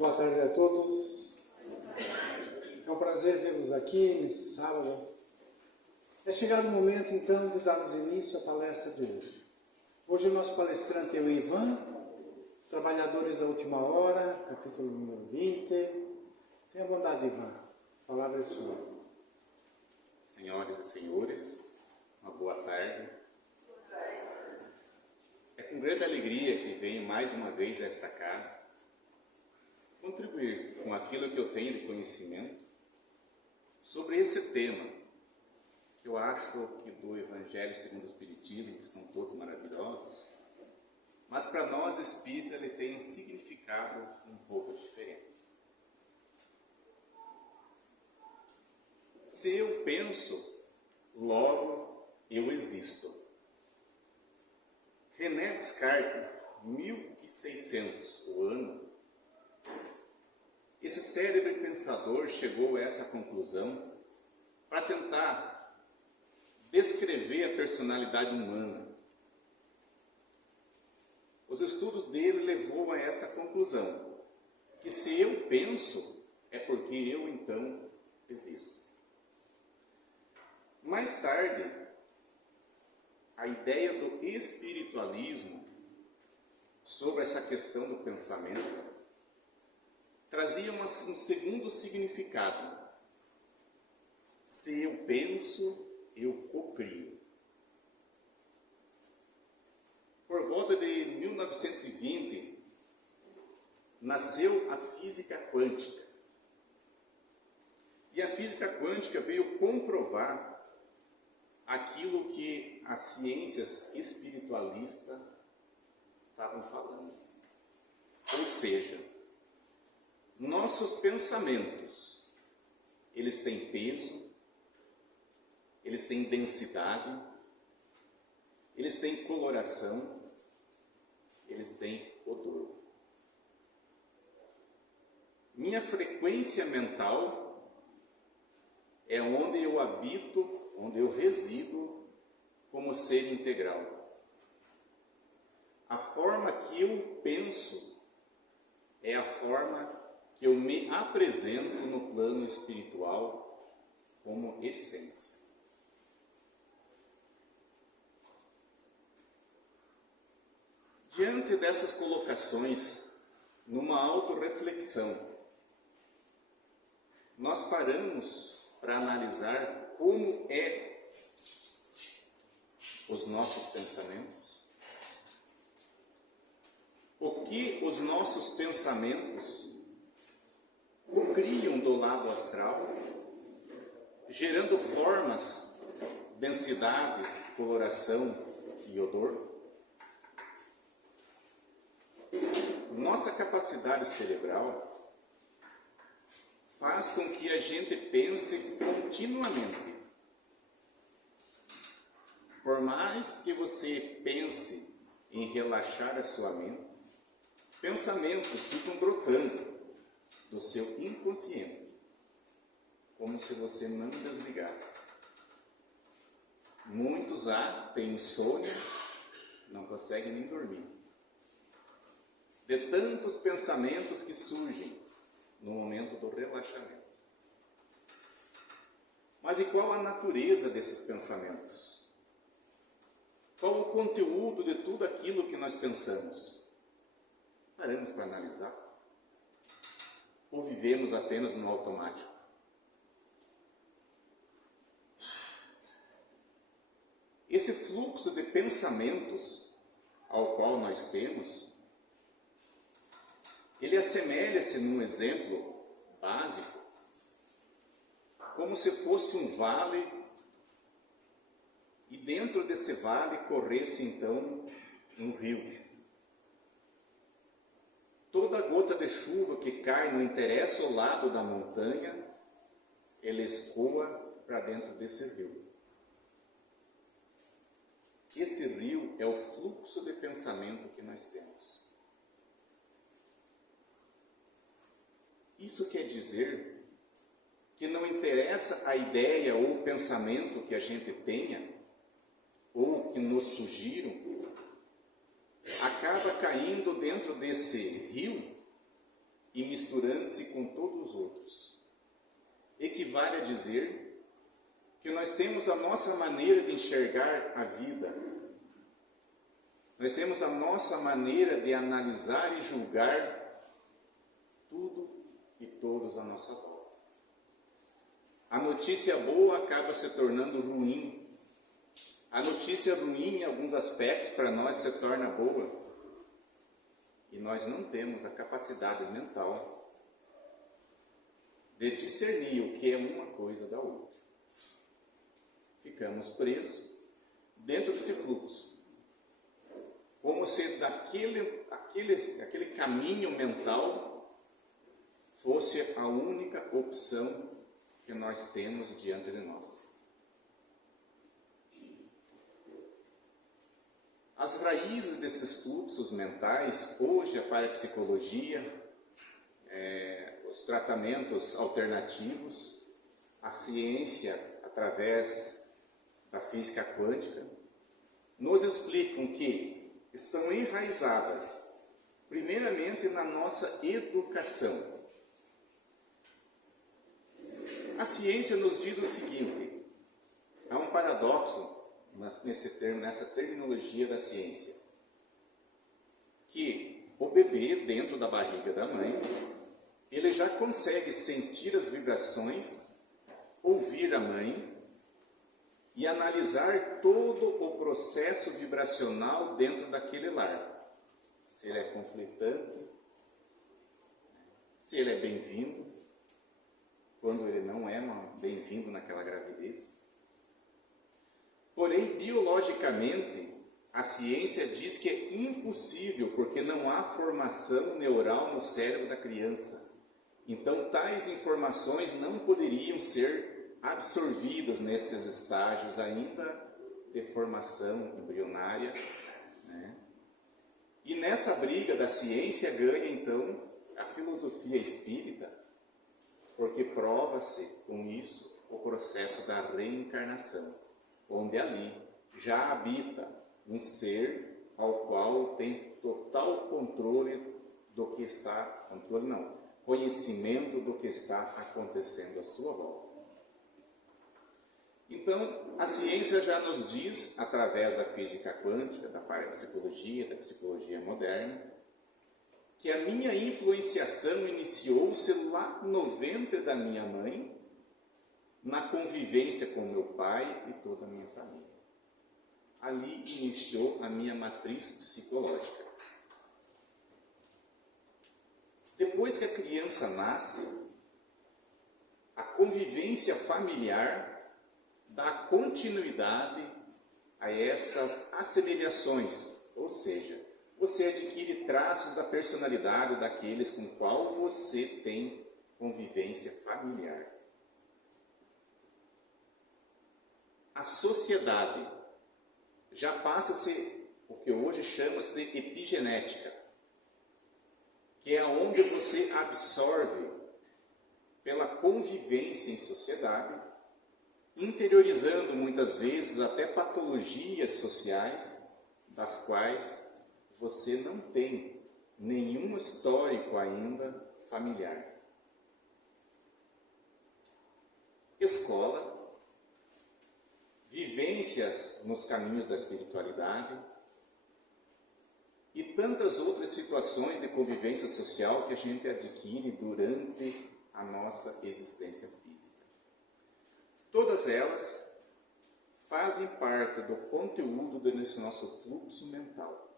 Boa tarde a todos. É um prazer vê-los aqui nesse sábado. É chegado o momento, então, de darmos início à palestra de hoje. Hoje o nosso palestrante é o Ivan, Trabalhadores da Última Hora, capítulo número 20. Tenha bondade, Ivan. A palavra é sua. Senhoras e senhores, uma boa tarde. É com grande alegria que venho mais uma vez a esta casa, contribuir com aquilo que eu tenho de conhecimento sobre esse tema, que eu acho que do Evangelho segundo o Espiritismo, que são todos maravilhosos, mas para nós espíritas ele tem um significado um pouco diferente. Se eu penso, logo eu existo. René Descartes, 1600 o ano, esse célebre pensador chegou a essa conclusão para tentar descrever a personalidade humana. Os estudos dele levou a essa conclusão, que se eu penso, é porque eu então existo. Mais tarde, a ideia do espiritualismo sobre essa questão do pensamento trazia um segundo significado. Se eu penso, eu cocrio. Por volta de 1920, nasceu a física quântica. E a física quântica veio comprovar aquilo que as ciências espiritualistas estavam falando. Ou seja, nossos pensamentos, eles têm peso, eles têm densidade, eles têm coloração, eles têm odor. Minha frequência mental é onde eu habito, onde eu resido como ser integral. A forma que eu penso é a forma que eu me apresento no plano espiritual como essência. Diante dessas colocações, numa autorreflexão, nós paramos para analisar como os nossos pensamentos, o que os nossos pensamentos criam do lado astral, gerando formas, densidades, coloração e odor. Nossa capacidade cerebral faz com que a gente pense continuamente. Por mais que você pense em relaxar a sua mente, pensamentos ficam brotando do seu inconsciente, como se você não desligasse. Muitos têm insônia, não conseguem nem dormir, de tantos pensamentos que surgem no momento do relaxamento. Mas e qual a natureza desses pensamentos? Qual o conteúdo de tudo aquilo que nós pensamos? Paramos para analisar? Ou vivemos apenas no automático? Esse fluxo de pensamentos ao qual nós temos, ele assemelha-se num exemplo básico, como se fosse um vale, e dentro desse vale corresse então um rio. Toda gota de chuva que cai, não interessa o lado da montanha, ele escoa para dentro desse rio. Esse rio é o fluxo de pensamento que nós temos. Isso quer dizer que não interessa a ideia ou o pensamento que a gente tenha, ou que nos sugiram, acaba caindo dentro desse rio e misturando-se com todos os outros. Equivale a dizer que nós temos a nossa maneira de enxergar a vida, nós temos a nossa maneira de analisar e julgar tudo e todos à nossa volta. A notícia boa acaba se tornando ruim. A notícia ruim, em alguns aspectos, para nós se torna boa. E nós não temos a capacidade mental de discernir o que é uma coisa da outra. Ficamos presos dentro desse fluxo. Como se aquele caminho mental fosse a única opção que nós temos diante de nós. As raízes desses fluxos mentais, hoje a parapsicologia, os tratamentos alternativos, a ciência através da física quântica, nos explicam que estão enraizadas, primeiramente, na nossa educação. A ciência nos diz o seguinte: há um paradoxo nessa terminologia da ciência, que o bebê dentro da barriga da mãe, ele já consegue sentir as vibrações, ouvir a mãe e analisar todo o processo vibracional dentro daquele lar. Se ele é conflitante, se ele é bem-vindo, quando ele não é bem-vindo naquela gravidez. Porém, biologicamente, a ciência diz que é impossível, porque não há formação neural no cérebro da criança. Então, tais informações não poderiam ser absorvidas nesses estágios ainda de formação embrionária, né? E nessa briga da ciência ganha, então, a filosofia espírita, porque prova-se com isso o processo da reencarnação, onde ali já habita um ser ao qual tem total controle do que está, conhecimento do que está acontecendo à sua volta. Então, a ciência já nos diz, através da física quântica, da parapsicologia, da psicologia moderna, que a minha influenciação iniciou-se lá no ventre da minha mãe, na convivência com meu pai e toda a minha família. Ali iniciou a minha matriz psicológica. Depois que a criança nasce, a convivência familiar dá continuidade a essas assemelhações, ou seja, você adquire traços da personalidade daqueles com qual você tem convivência familiar. A sociedade já passa a ser o que hoje chama-se de epigenética, que é onde você absorve, pela convivência em sociedade, interiorizando muitas vezes até patologias sociais, das quais você não tem nenhum histórico ainda familiar. Escola, vivências nos caminhos da espiritualidade e tantas outras situações de convivência social que a gente adquire durante a nossa existência física. Todas elas fazem parte do conteúdo desse nosso fluxo mental,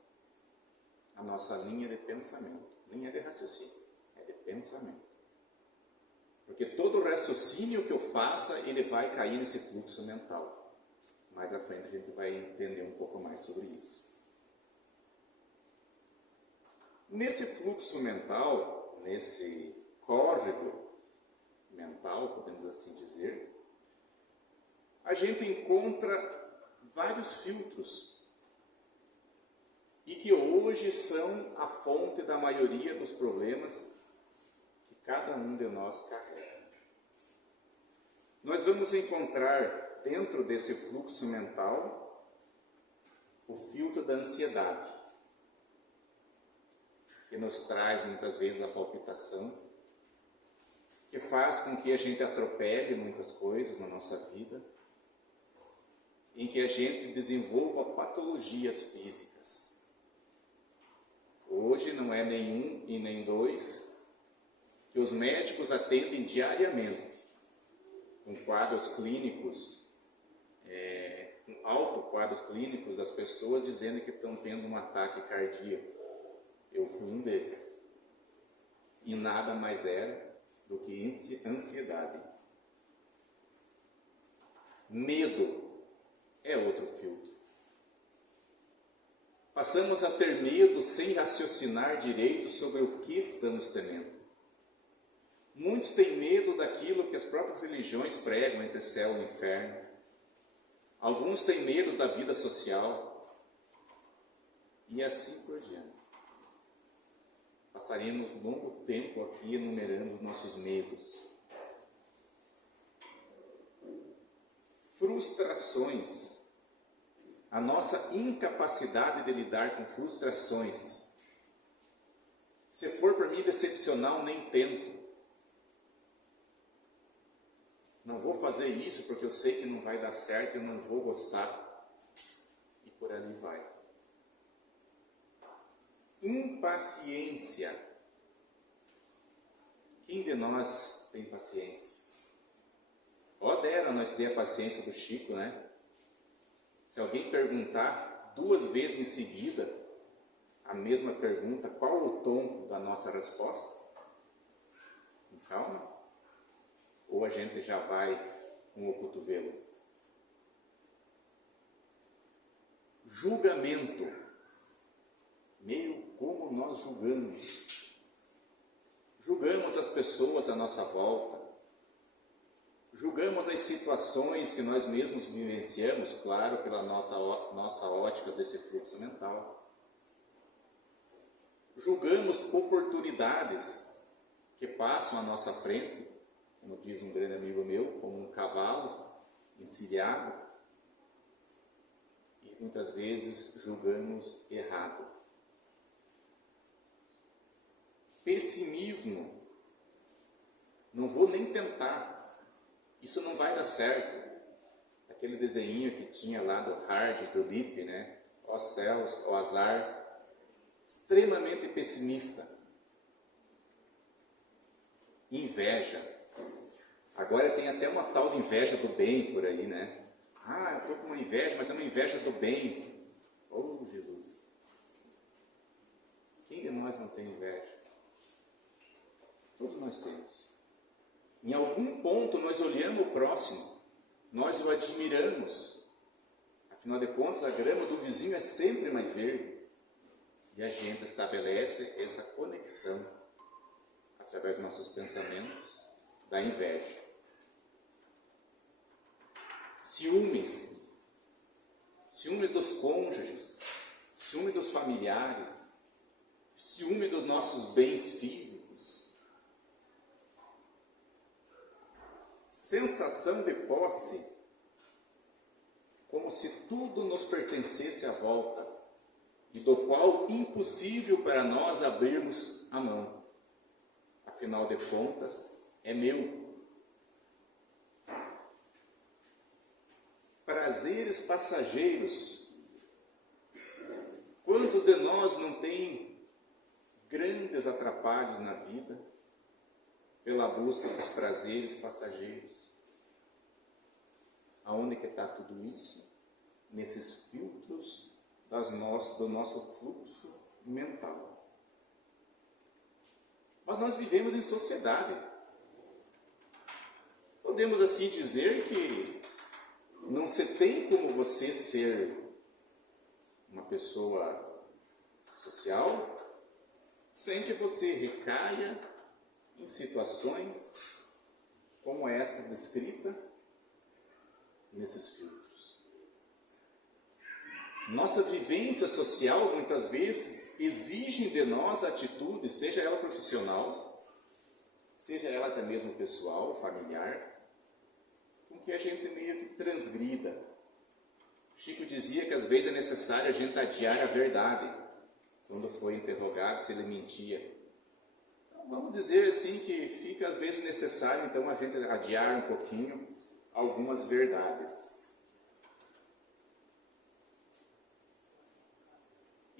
a nossa linha de pensamento, linha de raciocínio, é de pensamento. Porque todo raciocínio que eu faça, ele vai cair nesse fluxo mental. Mais à frente a gente vai entender um pouco mais sobre isso. Nesse fluxo mental, nesse córrego mental, podemos assim dizer, a gente encontra vários filtros e que hoje são a fonte da maioria dos problemas que cada um de nós carrega. Nós vamos encontrar dentro desse fluxo mental o filtro da ansiedade. que nos traz muitas vezes a palpitação, que faz com que a gente atropele muitas coisas na nossa vida, em que a gente desenvolva patologias físicas. Hoje não é nenhum e nem dois que os médicos atendem diariamente com quadros clínicos, com autoquadros clínicos das pessoas dizendo que estão tendo um ataque cardíaco. Eu fui um deles. E nada mais era do que ansiedade. Medo é outro filtro. Passamos a ter medo sem raciocinar direito sobre o que estamos temendo. Muitos têm medo daquilo que as próprias religiões pregam entre céu e inferno. Alguns têm medo da vida social. E assim por diante. Passaremos um longo tempo aqui enumerando nossos medos. Frustrações. A nossa incapacidade de lidar com frustrações. Se for para mim decepcional, nem tento. Não vou fazer isso porque eu sei que não vai dar certo, eu não vou gostar. E por ali vai. Impaciência. Quem de nós tem paciência? Ó, dera nós ter a paciência do Chico, né? Se alguém perguntar 2 vezes em seguida a mesma pergunta, qual o tom da nossa resposta? Com calma? Ou a gente já vai com o cotovelo? Julgamento. Meio como nós julgamos. Julgamos as pessoas à nossa volta. Julgamos as situações que nós mesmos vivenciamos, claro, pela nossa ótica desse fluxo mental. Julgamos oportunidades que passam à nossa frente, como diz um grande amigo meu, como um cavalo encilhado, e muitas vezes julgamos errado. Pessimismo. Não vou nem tentar. Isso não vai dar certo. Aquele desenho que tinha lá do Hard, do Lippe, né? Ó céus, ó azar. Extremamente pessimista. Inveja. Agora tem até uma tal de inveja do bem por aí, né? Ah, eu estou com uma inveja, mas é uma inveja do bem. Oh, Jesus. Quem de nós não tem inveja? Todos nós temos. Em algum ponto nós olhamos o próximo, nós o admiramos. Afinal de contas, a grama do vizinho é sempre mais verde. E a gente estabelece essa conexão, através dos nossos pensamentos, da inveja. Ciúmes. Ciúme dos cônjuges, ciúme dos familiares, ciúme dos nossos bens físicos. Sensação de posse, como se tudo nos pertencesse à volta, e do qual impossível para nós abrirmos a mão. Afinal de contas, é meu. Prazeres passageiros. Quantos de nós não tem grandes atrapalhos na vida pela busca dos prazeres passageiros? Aonde que está tudo isso? Nesses filtros do nosso fluxo mental. Mas nós vivemos em sociedade. Podemos assim dizer que não se tem como você ser uma pessoa social sem que você recaia em situações como esta descrita nesses filtros. Nossa vivência social muitas vezes exige de nós atitudes, seja ela profissional, seja ela até mesmo pessoal, familiar, com que a gente meio que transgrida. Chico dizia que às vezes é necessário a gente adiar a verdade. quando foi interrogado se ele mentia. Então, vamos dizer assim que fica às vezes necessário então a gente adiar um pouquinho algumas verdades.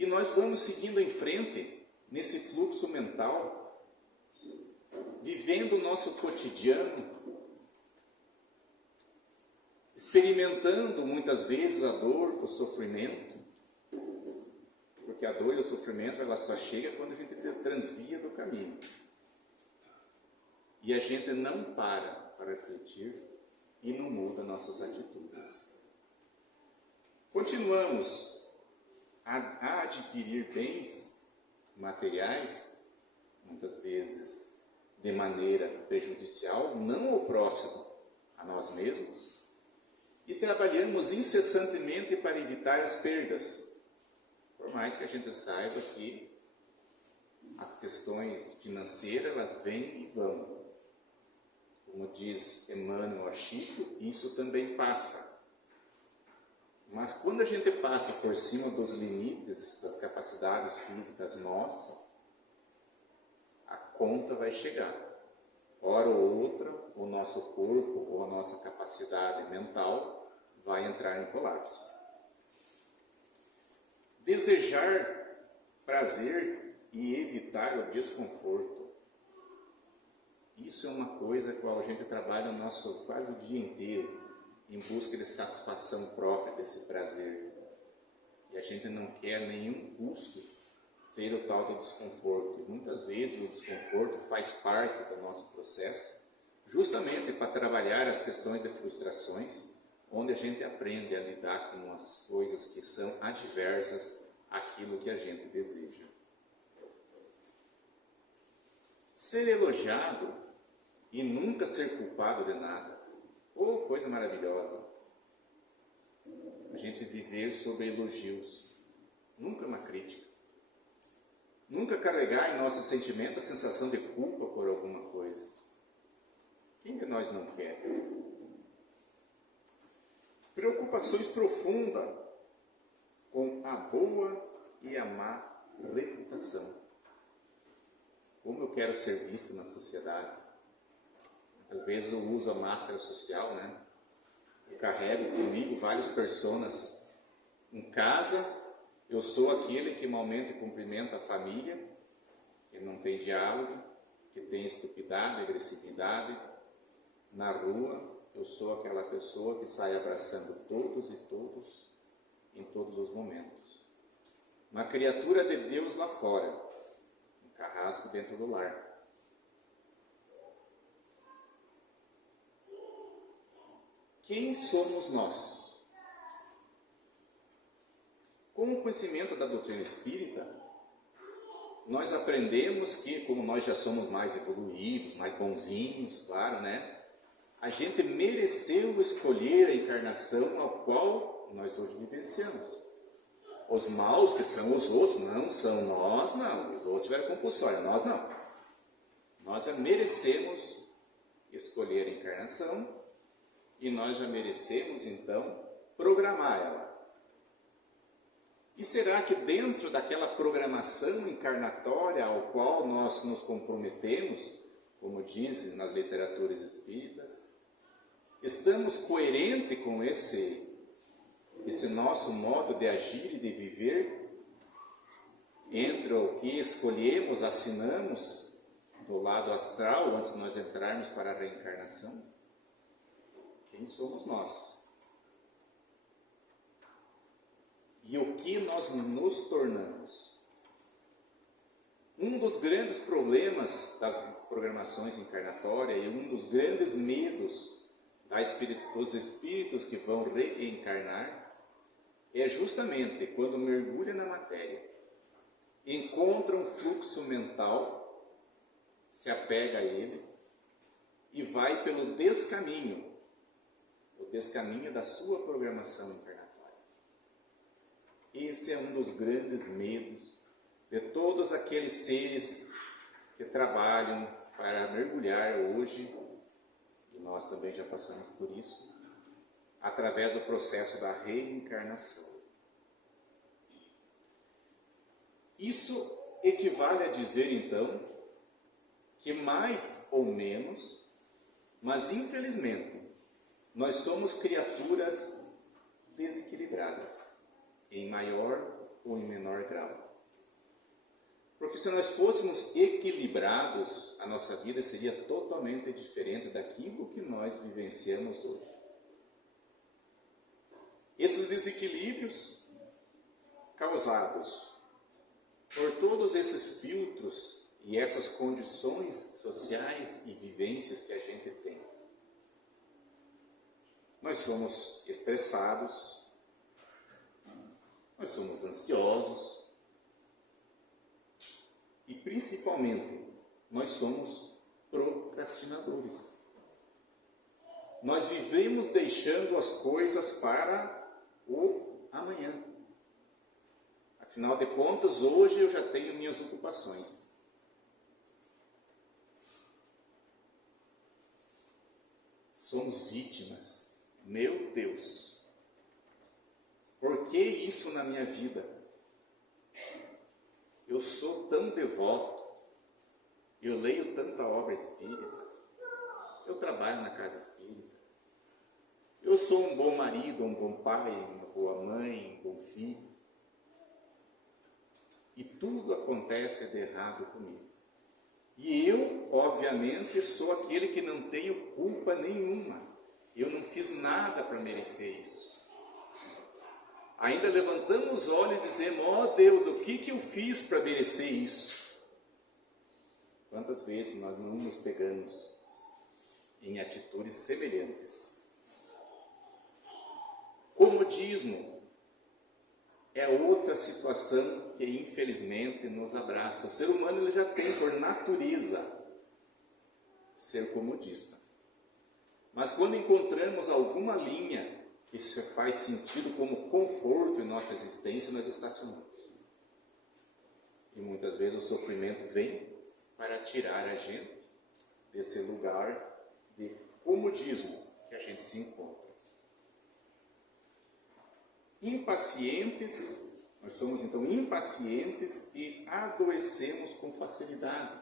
E nós vamos seguindo em frente nesse fluxo mental, vivendo o nosso cotidiano, experimentando muitas vezes a dor, o sofrimento, porque a dor e o sofrimento ela só chega quando a gente transvia do caminho. E a gente não para refletir e não muda nossas atitudes. Continuamos a adquirir bens materiais, muitas vezes de maneira prejudicial, não ao próximo, a nós mesmos, e trabalhamos incessantemente para evitar as perdas, por mais que a gente saiba que as questões financeiras elas vêm e vão. Como diz Emmanuel Chico, isso também passa. Mas quando a gente passa por cima dos limites das capacidades físicas nossas, a conta vai chegar. Hora ou outra, o nosso corpo ou a nossa capacidade mental vai entrar em colapso. Desejar prazer e evitar o desconforto. Isso é uma coisa com a a gente trabalha quase o dia inteiro, em busca de satisfação própria desse prazer. E a gente não quer a nenhum custo ter o tal do desconforto. E muitas vezes o desconforto faz parte do nosso processo, justamente para trabalhar as questões de frustrações, onde a gente aprende a lidar com as coisas que são adversas àquilo que a gente deseja. Ser elogiado e nunca ser culpado de nada. Oh, coisa maravilhosa! A gente viver sobre elogios, nunca uma crítica. Nunca carregar em nosso sentimento a sensação de culpa por alguma coisa. Quem de nós não quer? Preocupações profundas com a boa e a má reputação. Como eu quero ser visto na sociedade? Às vezes eu uso a máscara social, né? Eu carrego comigo várias personas. Em casa, eu sou aquele que malmente cumprimenta a família, que não tem diálogo, que tem estupidez, agressividade. Na rua, eu sou aquela pessoa que sai abraçando todos e todos, em todos os momentos. Uma criatura de Deus lá fora, um carrasco dentro do lar. Quem somos nós? Com o conhecimento da doutrina espírita, nós aprendemos que, como nós já somos mais evoluídos, mais bonzinhos, claro, né? A gente mereceu escolher a encarnação ao qual nós hoje vivenciamos. Os maus, que são os outros, não são nós, não. Os outros tiveram compulsória, nós não. Nós já merecemos escolher a encarnação e nós já merecemos, então, programar ela. E será que dentro daquela programação encarnatória ao qual nós nos comprometemos, como dizem nas literaturas espíritas, estamos coerentes com esse nosso modo de agir e de viver, entre o que escolhemos, assinamos do lado astral antes de nós entrarmos para a reencarnação? Quem somos nós? E o que nós nos tornamos? Um dos grandes problemas das programações encarnatórias e um dos grandes medos dos espíritos que vão reencarnar é justamente quando mergulha na matéria, encontra um fluxo mental, se apega a ele e vai pelo descaminho, o descaminho da sua programação encarnatória. Esse é um dos grandes medos de todos aqueles seres que trabalham para mergulhar hoje, e nós também já passamos por isso, através do processo da reencarnação. Isso equivale a dizer, então, que mais ou menos, mas infelizmente, nós somos criaturas desequilibradas, em maior ou em menor grau. Porque se nós fôssemos equilibrados, a nossa vida seria totalmente diferente daquilo que nós vivenciamos hoje. Esses desequilíbrios causados por todos esses filtros e essas condições sociais e vivências que a gente tem. Nós somos estressados, nós somos ansiosos e principalmente nós somos procrastinadores. Nós vivemos deixando as coisas para o amanhã. Afinal de contas, hoje eu já tenho minhas ocupações. Somos vítimas. Meu Deus. Por que isso na minha vida? Eu sou tão devoto. Eu leio tanta obra espírita. Eu trabalho na casa espírita. Eu sou um bom marido, um bom pai, uma boa mãe, um bom filho. E tudo acontece de errado comigo. E eu, obviamente, sou aquele que não tenho culpa nenhuma. Eu não fiz nada para merecer isso. Ainda levantamos os olhos e dizemos, ó Deus, o que eu fiz para merecer isso? Quantas vezes nós não nos pegamos em atitudes semelhantes? Comodismo é outra situação que infelizmente nos abraça. O ser humano ele já tem por natureza ser comodista. Mas quando encontramos alguma linha que faz sentido como conforto em nossa existência, nós estacionamos. E muitas vezes o sofrimento vem para tirar a gente desse lugar de comodismo que a gente se encontra. Impacientes, nós somos então impacientes e adoecemos com facilidade.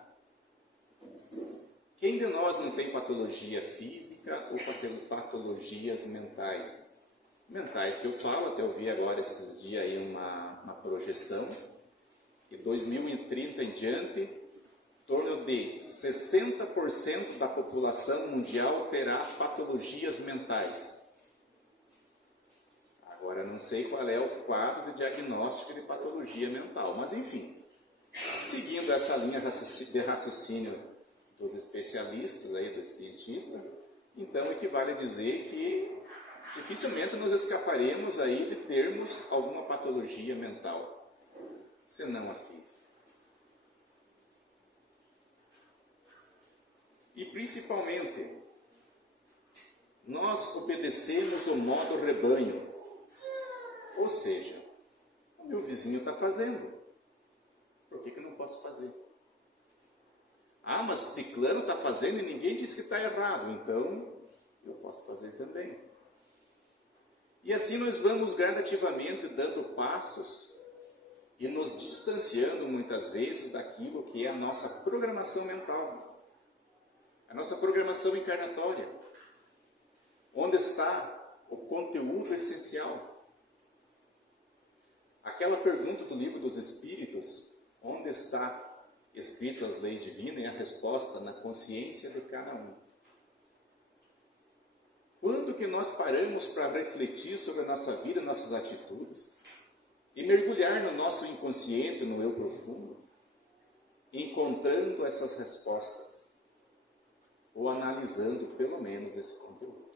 Quem de nós não tem patologia física ou patologias mentais? Mentais que eu falo, até eu vi agora esses dias aí uma projeção, que 2030 em diante, em torno de 60% da população mundial terá patologias mentais. Agora, não sei qual é o quadro de diagnóstico de patologia mental, mas enfim, seguindo essa linha de raciocínio dos especialistas, aí, dos cientistas, então equivale a dizer que dificilmente nos escaparemos aí de termos alguma patologia mental, senão a física. E principalmente, nós obedecemos o modo rebanho. Ou seja, o meu vizinho está fazendo, por que eu não posso fazer? Ah, mas ciclano está fazendo e ninguém diz que está errado, então eu posso fazer também. E assim nós vamos gradativamente dando passos e nos distanciando muitas vezes daquilo que é a nossa programação mental, a nossa programação encarnatória, onde está o conteúdo essencial. Aquela pergunta do Livro dos Espíritos, onde está escrito as leis divinas, e a resposta na consciência de cada um. Quando que nós paramos para refletir sobre a nossa vida, nossas atitudes, e mergulhar no nosso inconsciente, no eu profundo, encontrando essas respostas, ou analisando pelo menos esse conteúdo?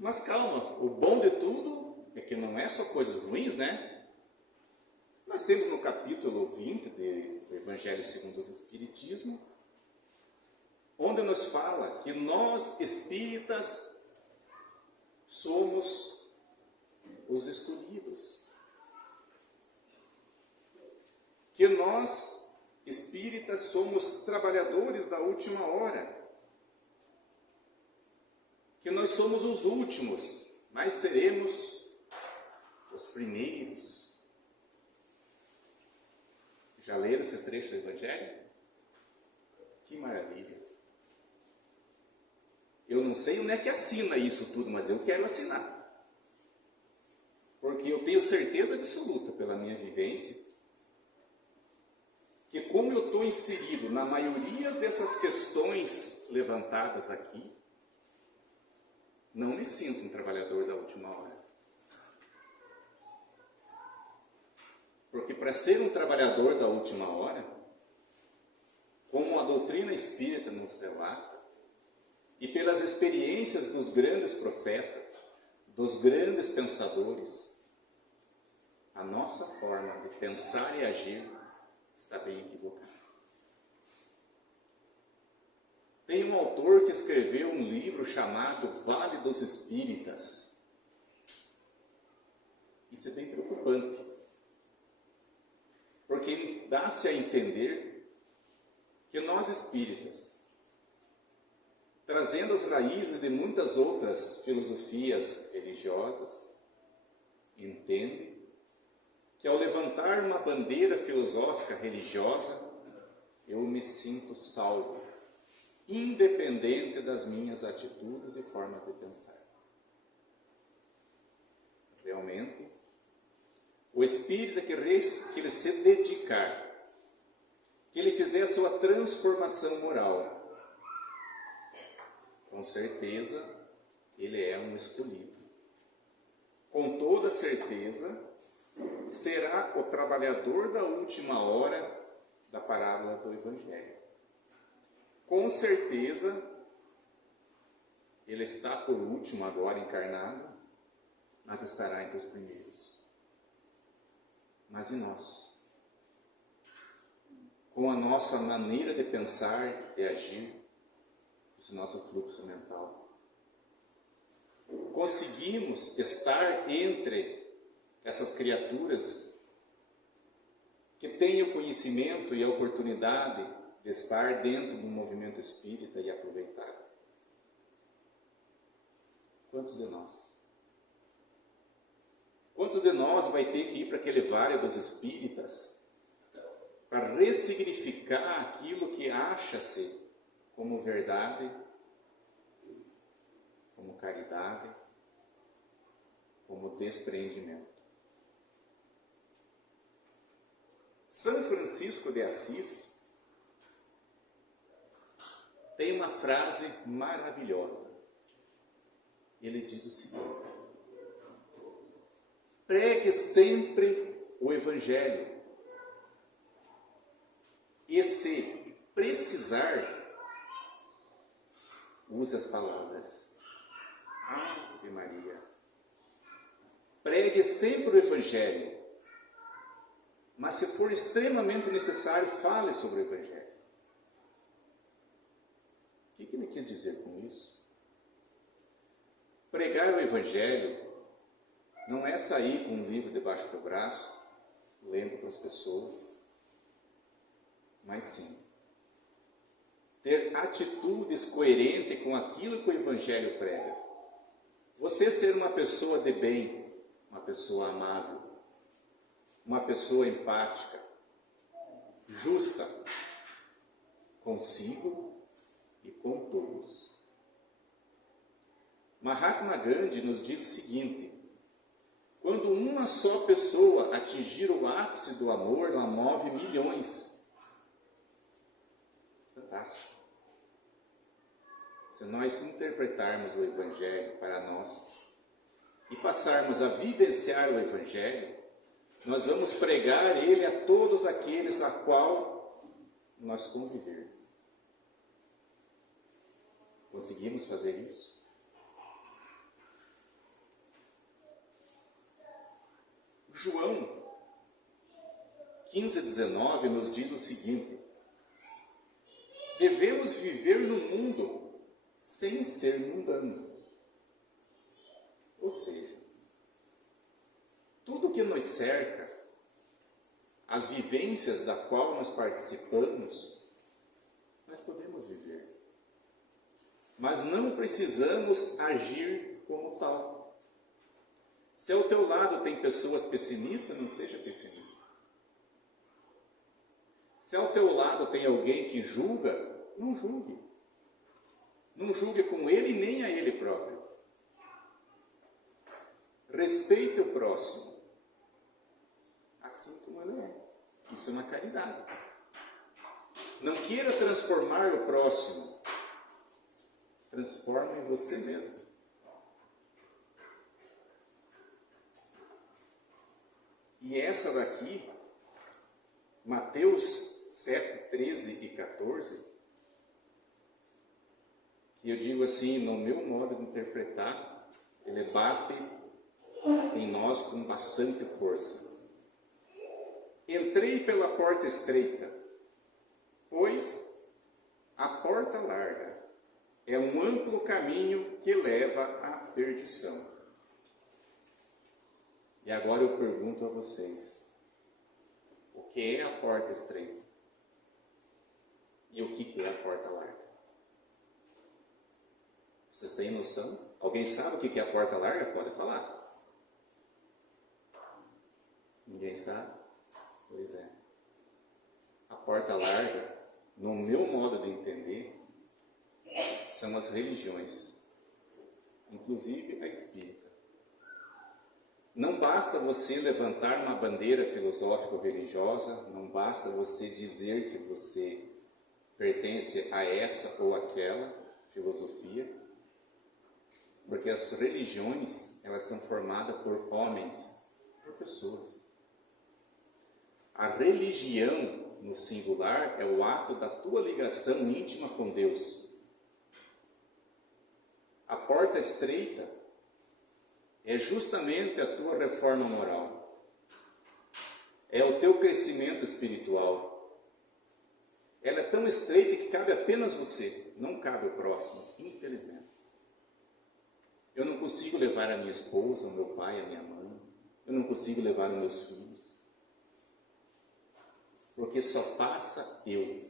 Mas calma, o bom de tudo é que não é só coisas ruins, né? Nós temos no capítulo 20 do Evangelho segundo o Espiritismo, onde nos fala que nós espíritas somos os escolhidos. Que nós espíritas somos trabalhadores da última hora. Que nós somos os últimos, mas seremos os primeiros. Já leram esse trecho do Evangelho? Que maravilha! Eu não sei onde é que assina isso tudo, mas eu quero assinar. Porque eu tenho certeza absoluta, pela minha vivência, que como eu estou inserido na maioria dessas questões levantadas aqui, não me sinto um trabalhador da última hora. Porque para ser um trabalhador da última hora, como a doutrina espírita nos relata, e pelas experiências dos grandes profetas, dos grandes pensadores, a nossa forma de pensar e agir está bem equivocada. Tem um autor que escreveu um livro chamado Vale dos Espíritas. Isso é bem preocupante, porque dá-se a entender que nós espíritas, trazendo as raízes de muitas outras filosofias religiosas, entendem que ao levantar uma bandeira filosófica religiosa, eu me sinto salvo, independente das minhas atitudes e formas de pensar. Realmente, o espírita que ele se dedicar, que ele fizer a sua transformação moral, com certeza ele é um escolhido. Com toda certeza, será o trabalhador da última hora da parábola do Evangelho. Com certeza, ele está por último agora encarnado, mas estará entre os primeiros. Mas e nós? Com a nossa maneira de pensar, de agir, esse nosso fluxo mental, conseguimos estar entre essas criaturas que têm o conhecimento e a oportunidade de estar dentro do movimento espírita e aproveitar? Quantos de nós? Quantos de nós vai ter que ir para aquele vale dos espíritas para ressignificar aquilo que acha-se como verdade, como caridade, como despreendimento? São Francisco de Assis tem uma frase maravilhosa. Ele diz o seguinte: pregue sempre o Evangelho, e se precisar, use as palavras Ave Maria. Pregue sempre o Evangelho, mas se for extremamente necessário, fale sobre o Evangelho. O que ele quer dizer com isso? Pregar o Evangelho não é sair com um livro debaixo do braço, lendo para as pessoas, mas sim ter atitudes coerentes com aquilo que o Evangelho prega. Você ser uma pessoa de bem, uma pessoa amável, uma pessoa empática, justa, consigo e com todos. Mahatma Gandhi nos diz o seguinte: quando uma só pessoa atingir o ápice do amor, ela move milhões. Fantástico. Se nós interpretarmos o Evangelho para nós e passarmos a vivenciar o Evangelho, nós vamos pregar ele a todos aqueles a qual nós convivermos. Conseguimos fazer isso? João 15:19 nos diz o seguinte: devemos viver no mundo sem ser mundano. Ou seja, tudo que nos cerca, as vivências da qual nós participamos, nós podemos viver. Mas não precisamos agir como tal. Se ao teu lado tem pessoas pessimistas, não seja pessimista. Se ao teu lado tem alguém que julga, não julgue. Não julgue com ele nem a ele próprio. Respeite o próximo, assim como ele é. Isso é uma caridade. Não queira transformar o próximo. Transforme você mesmo. E essa daqui, Mateus 7, 13 e 14, que eu digo assim, no meu modo de interpretar, ele bate em nós com bastante força. Entrei pela porta estreita, pois a porta larga é um amplo caminho que leva à perdição. E agora eu pergunto a vocês, o que é a porta estreita? E o que é a porta larga? Vocês têm noção? Alguém sabe o que é a porta larga? Pode falar. Ninguém sabe? Pois é. A porta larga, no meu modo de entender, são as religiões, inclusive a espírita. Não basta você levantar uma bandeira filosófico-religiosa, não basta você dizer que você pertence a essa ou aquela filosofia, porque as religiões, elas são formadas por homens, por pessoas. A religião, no singular, é o ato da tua ligação íntima com Deus. A porta estreita é justamente a tua reforma moral. É o teu crescimento espiritual. Ela é tão estreita que cabe apenas você, não cabe o próximo, infelizmente. Eu não consigo levar a minha esposa, o meu pai, a minha mãe. Eu não consigo levar os meus filhos. Porque só passa eu.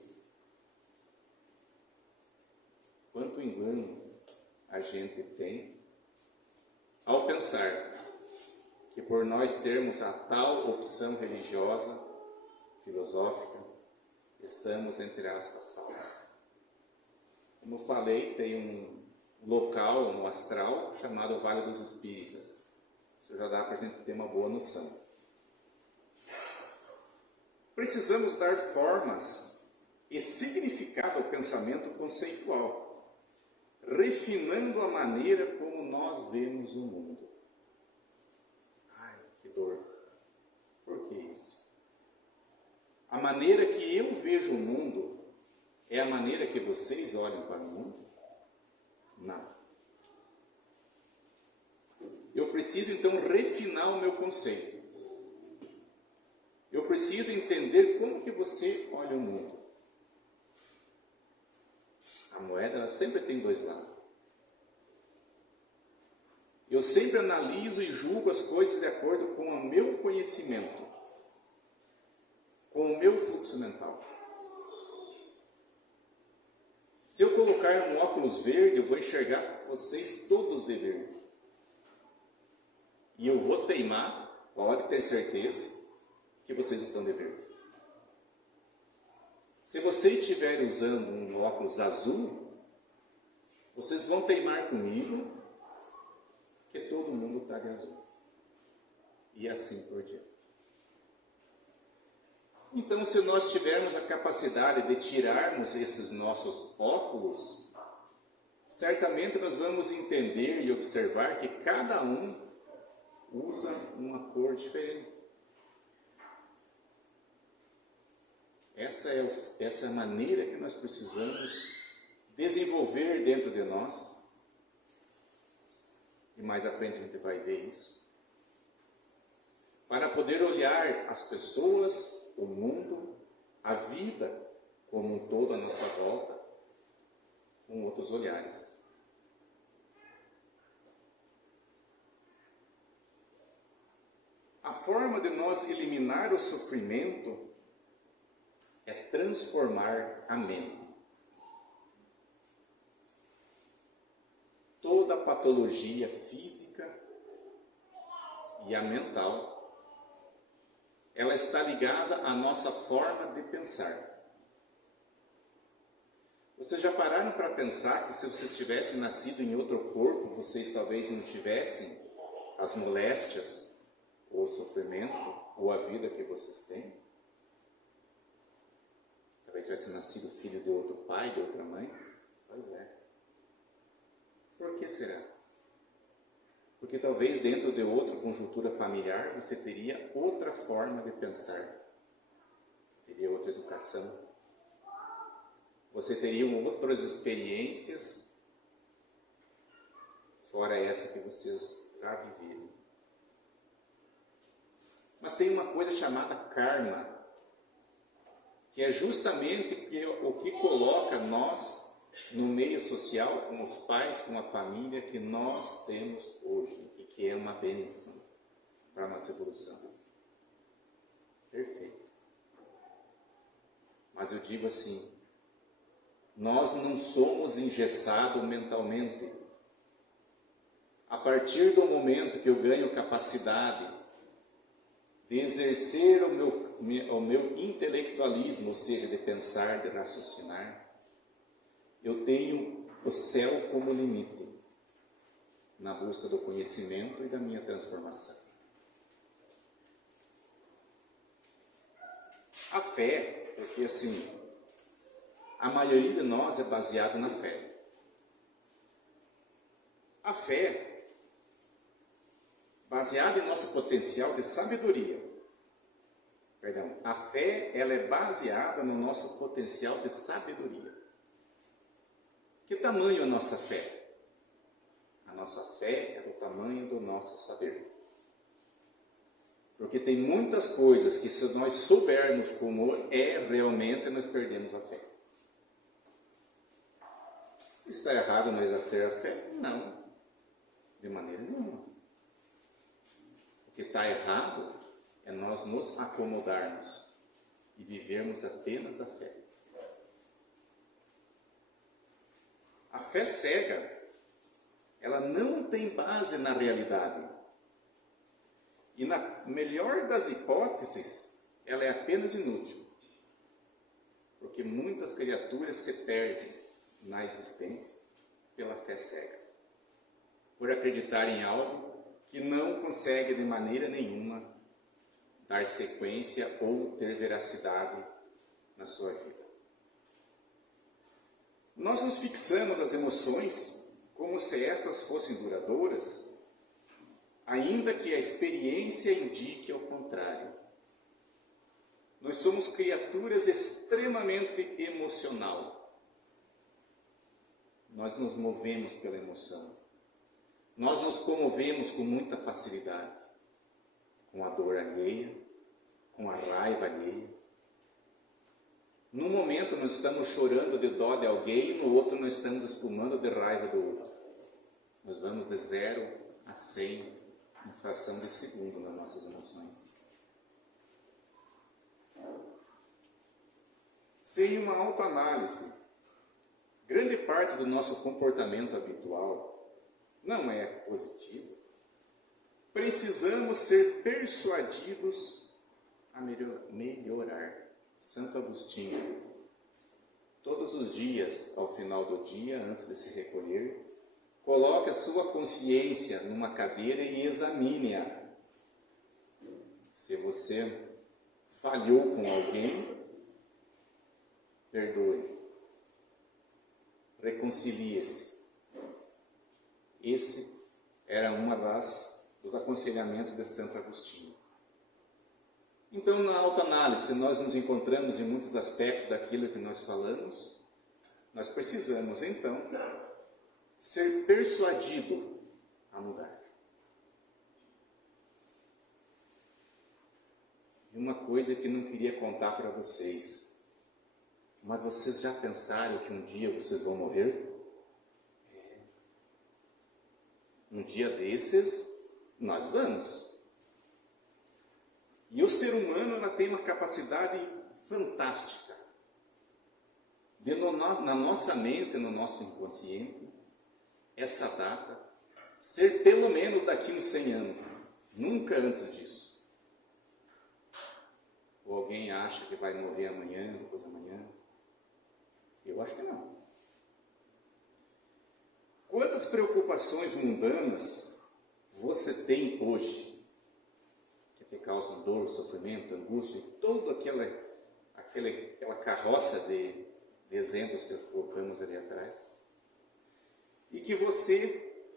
Quanto engano a gente tem ao pensar que por nós termos a tal opção religiosa, filosófica, estamos, entre aspas, salvos. Como eu falei, tem um local no astral chamado Vale dos Espíritas. Isso já dá para a gente ter uma boa noção. Precisamos dar formas e significado ao pensamento conceitual, refinando a maneira como nós vemos o mundo. Ai, que dor! Por que isso? A maneira que eu vejo o mundo é a maneira que vocês olham para o mundo? Não. Eu preciso então refinar o meu conceito. Eu preciso entender como que você olha o mundo. A moeda, ela sempre tem dois lados. Eu sempre analiso e julgo as coisas de acordo com o meu conhecimento, com o meu fluxo mental. Se eu colocar um óculos verde, eu vou enxergar vocês todos de verde. E eu vou teimar, pode ter certeza, que vocês estão de verde. Se vocês estiverem usando um óculos azul, vocês vão teimar comigo que todo mundo está de azul. E assim por diante. Então, se nós tivermos a capacidade de tirarmos esses nossos óculos, certamente nós vamos entender e observar que cada um usa uma cor diferente. Essa é a maneira que nós precisamos desenvolver dentro de nós. E mais à frente a gente vai ver isso. Para poder olhar as pessoas, o mundo, a vida como um todo à nossa volta, com outros olhares. A forma de nós eliminar o sofrimento é transformar a mente. Toda patologia física e a mental, ela está ligada à nossa forma de pensar. Vocês já pararam para pensar que se vocês tivessem nascido em outro corpo, vocês talvez não tivessem as moléstias, ou o sofrimento, ou a vida que vocês têm? Talvez tivesse nascido filho de outro pai, de outra mãe? Pois é. Por que será? Porque talvez dentro de outra conjuntura familiar você teria outra forma de pensar, teria outra educação, você teria outras experiências fora essa que vocês já viveram. Mas tem uma coisa chamada karma, que é justamente o que coloca nós no meio social, com os pais, com a família que nós temos hoje, e que é uma bênção para a nossa evolução. Perfeito. Mas eu digo assim, nós não somos engessados mentalmente. A partir do momento que eu ganho capacidade de exercer o meu intelectualismo, ou seja, de pensar, de raciocinar, eu tenho o céu como limite na busca do conhecimento e da minha transformação. A fé, porque assim, a maioria de nós é baseado na fé. A fé, baseada em nosso potencial de sabedoria. Perdão, a fé, ela é baseada no nosso potencial de sabedoria. Que tamanho é a nossa fé? A nossa fé é do tamanho do nosso saber. Porque tem muitas coisas que se nós soubermos como é realmente, nós perdemos a fé. Está errado nós ter a fé? Não, de maneira nenhuma. O que está errado é nós nos acomodarmos e vivermos apenas da fé. A fé cega, ela não tem base na realidade. E na melhor das hipóteses, ela é apenas inútil. Porque muitas criaturas se perdem na existência pela fé cega. Por acreditar em algo que não consegue de maneira nenhuma dar sequência ou ter veracidade na sua vida. Nós nos fixamos as emoções como se estas fossem duradouras, ainda que a experiência indique ao contrário. Nós somos criaturas extremamente emocional. Nós nos movemos pela emoção. Nós nos comovemos com muita facilidade, com a dor alheia, com a raiva alheia. Num momento nós estamos chorando de dó de alguém, no outro nós estamos espumando de raiva do outro. Nós vamos de 0 a 100 em fração de segundo nas nossas emoções. Sem uma autoanálise, grande parte do nosso comportamento habitual não é positivo. Precisamos ser persuadidos a melhorar. Santo Agostinho, todos os dias, ao final do dia, antes de se recolher, coloque a sua consciência numa cadeira e examine-a. Se você falhou com alguém, perdoe. Reconcilie-se. Esse era dos aconselhamentos de Santo Agostinho. Então, na autoanálise, nós nos encontramos em muitos aspectos daquilo que nós falamos. Nós precisamos, então, ser persuadido a mudar. E uma coisa que eu não queria contar para vocês, mas vocês já pensaram que um dia vocês vão morrer? Um dia desses, nós vamos. E o ser humano ela tem uma capacidade fantástica de, na nossa mente, no nosso inconsciente, essa data ser pelo menos daqui uns 100 anos. Nunca antes disso. Ou alguém acha que vai morrer amanhã, depois de amanhã? Eu acho que não. Quantas preocupações mundanas você tem hoje, que te causam dor, sofrimento, angústia, e toda aquela carroça de exemplos que colocamos ali atrás, e que você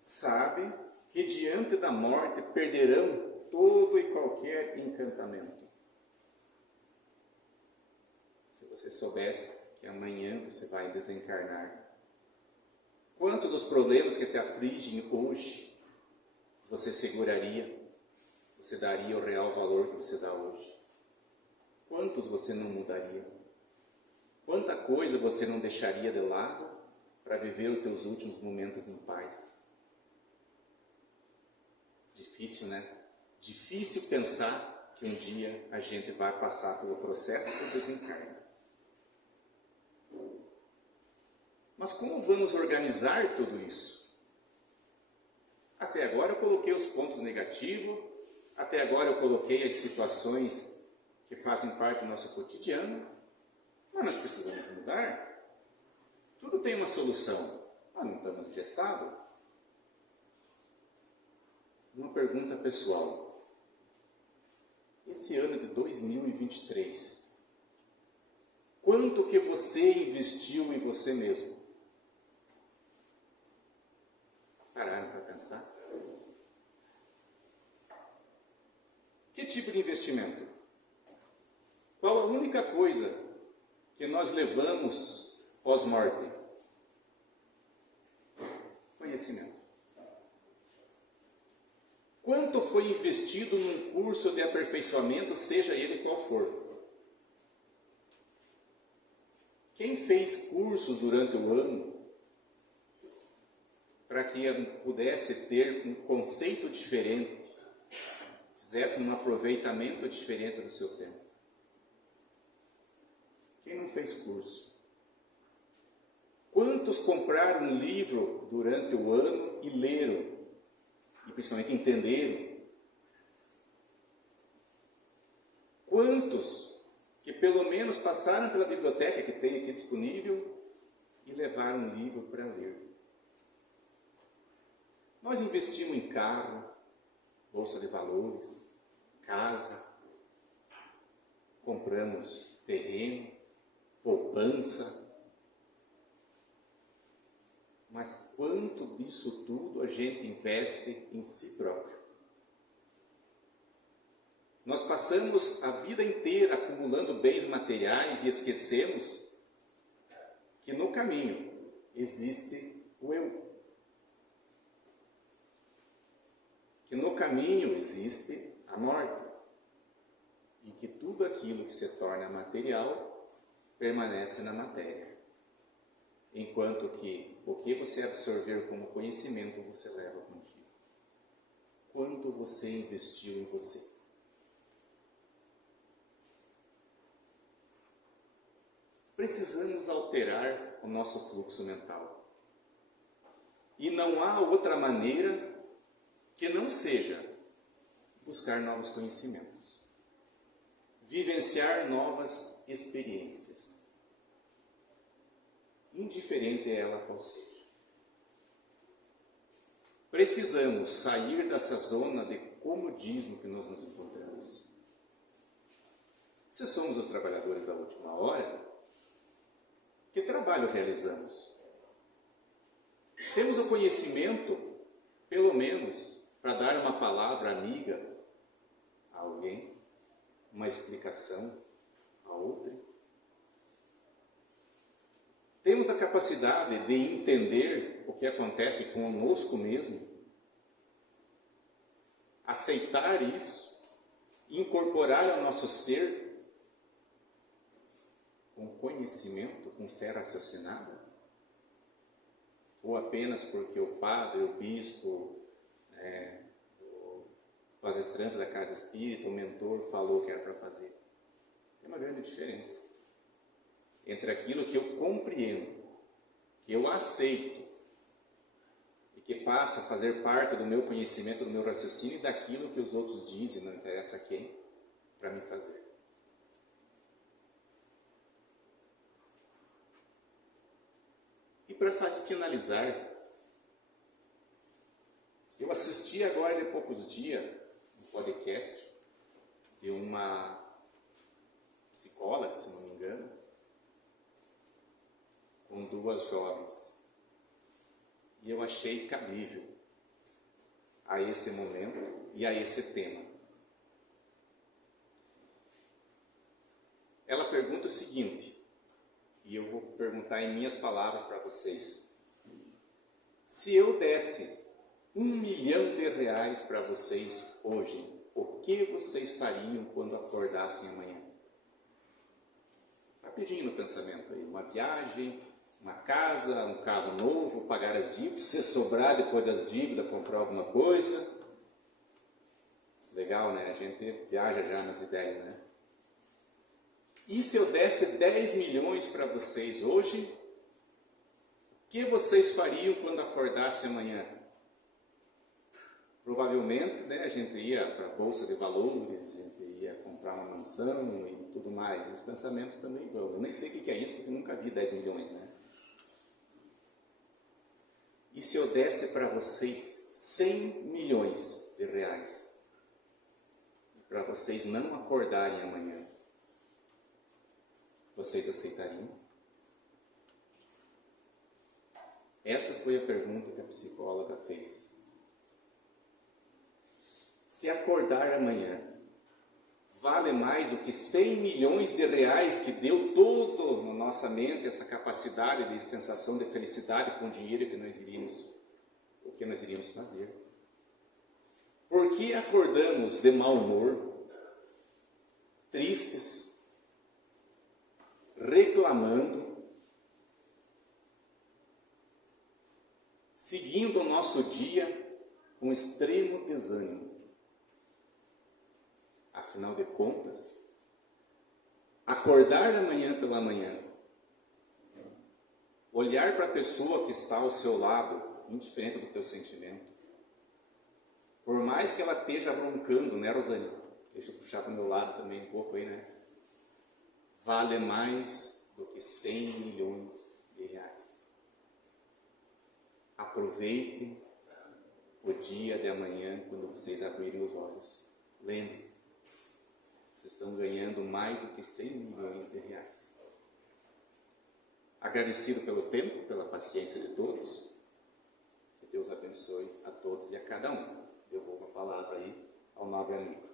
sabe que diante da morte perderão todo e qualquer encantamento. Se você soubesse que amanhã você vai desencarnar, quanto dos problemas que te afligem hoje você seguraria, você daria o real valor que você dá hoje? Quantos você não mudaria? Quanta coisa você não deixaria de lado para viver os teus últimos momentos em paz? Difícil, né? Difícil pensar que um dia a gente vai passar pelo processo do desencarne. Mas como vamos organizar tudo isso? Até agora eu coloquei os pontos negativos, até agora eu coloquei as situações que fazem parte do nosso cotidiano, mas nós precisamos mudar. Tudo tem uma solução. Nós não estamos engessados. Uma pergunta pessoal. Esse ano de 2023, quanto que você investiu em você mesmo? Pararam para pensar? Que tipo de investimento? Qual a única coisa que nós levamos pós-morte? Conhecimento. Quanto foi investido num curso de aperfeiçoamento, seja ele qual for? Quem fez cursos durante o ano para que pudesse ter um conceito diferente, fizesse um aproveitamento diferente do seu tempo? Quem não fez curso? Quantos compraram um livro durante o ano e leram? E principalmente entenderam? Quantos que pelo menos passaram pela biblioteca que tem aqui disponível e levaram um livro para ler? Nós investimos em carro, bolsa de valores, casa, compramos terreno, poupança. Mas quanto disso tudo a gente investe em si próprio? Nós passamos a vida inteira acumulando bens materiais e esquecemos que no caminho existe o eu. Que no caminho existe a morte. E que tudo aquilo que se torna material permanece na matéria. Enquanto que o que você absorver como conhecimento você leva contigo. Quanto você investiu em você? Precisamos alterar o nosso fluxo mental. E não há outra maneira que não seja buscar novos conhecimentos, vivenciar novas experiências, indiferente a ela qual seja. Precisamos sair dessa zona de comodismo que nós nos encontramos. Se somos os trabalhadores da última hora, que trabalho realizamos? Temos o conhecimento, pelo menos, para dar uma palavra amiga a alguém, uma explicação a outra? Temos a capacidade de entender o que acontece conosco mesmo, aceitar isso, incorporar ao nosso ser com conhecimento, com fé raciocinada? Ou apenas porque o padre, o bispo, o palestrante da casa espírita, o mentor falou que era para fazer? Tem uma grande diferença entre aquilo que eu compreendo, que eu aceito e que passa a fazer parte do meu conhecimento, do meu raciocínio e daquilo que os outros dizem, não interessa quem, para me fazer. E para finalizar, eu assisti agora de poucos dias um podcast de uma psicóloga, se não me engano, com duas jovens. E eu achei cabível a esse momento e a esse tema. Ela pergunta o seguinte, e eu vou perguntar em minhas palavras para vocês. Se eu desse R$1 milhão para vocês hoje, o que vocês fariam quando acordassem amanhã? Rapidinho no pensamento aí, uma viagem, uma casa, um carro novo, pagar as dívidas, se sobrar depois das dívidas, comprar alguma coisa. Legal, né? A gente viaja já nas ideias, né? E se eu desse 10 milhões para vocês hoje, o que vocês fariam quando acordassem amanhã? Provavelmente, né, a gente ia para a Bolsa de Valores, a gente ia comprar uma mansão e tudo mais. Os pensamentos também vão. Eu nem sei o que é isso, porque nunca vi 10 milhões, né? E se eu desse para vocês 100 milhões de reais, para vocês não acordarem amanhã, vocês aceitariam? Essa foi a pergunta que a psicóloga fez. Se acordar amanhã vale mais do que 100 milhões de reais que deu todo na nossa mente essa capacidade de sensação de felicidade com o dinheiro que nós iríamos fazer? Por que acordamos de mau humor, tristes, reclamando, seguindo o nosso dia com extremo desânimo? Afinal de contas, acordar amanhã pela manhã, olhar para a pessoa que está ao seu lado, indiferente do teu sentimento, por mais que ela esteja roncando, né, Rosane? Deixa eu puxar para o meu lado também um pouco aí, né? Vale mais do que 100 milhões de reais. Aproveitem o dia de amanhã quando vocês abrirem os olhos. Lembre-se, vocês estão ganhando mais do que 100 milhões de reais. Agradecido pelo tempo, pela paciência de todos. Que Deus abençoe a todos e a cada um. Eu vou com a palavra aí ao nobre amigo.